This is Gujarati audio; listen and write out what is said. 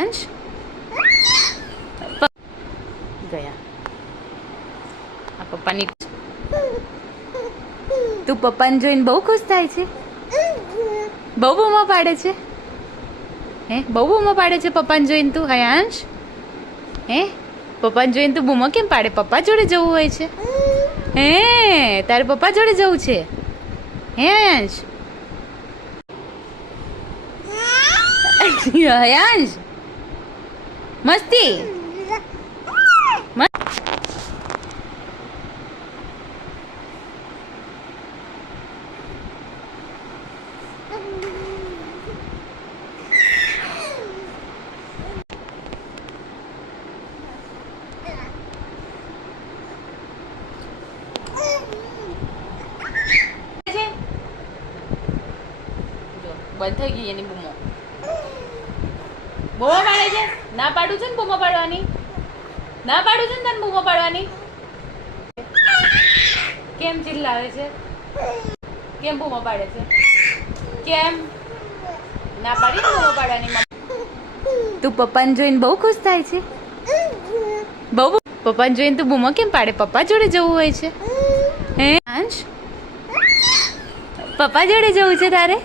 અંશ ગયા આ પપ્પાની તું પપ્પાને જોઈને બહુ ખુશ થાય છે, બહુ બૂમો પાડે છે, હે બહુ બૂમો પાડે છે પપ્પાને જોઈને તું? હયાંશ હે પપ્પાને જોઈને તું બૂમો કેમ પાડે? પપ્પા જોડે જવું હોય છે, હે તારે પપ્પા જોડે જવું છે, હે હયાંશ? હયાંશ મસ્તી બંધ થઈ ગઈ એની બૂમો. બૂમો પાડે છે? ના પાડું છે ને બૂમો પાડવાની? ના પાડું છે ને તને બૂમો પાડવાની? કેમ ચિલ્લાવે છે? કેમ બૂમો પાડે છે? કેમ ના પાડી ને બૂમો પાડવાની? તું પપ્પાને જોઈને બહુ ખુશ થાય છે, બહુ પપ્પાને જોઈને તું બૂમો કેમ પાડે? પપ્પા જોડે જવું હોય છે, હે અંશ? પપ્પા જોડે જવું છે તારે?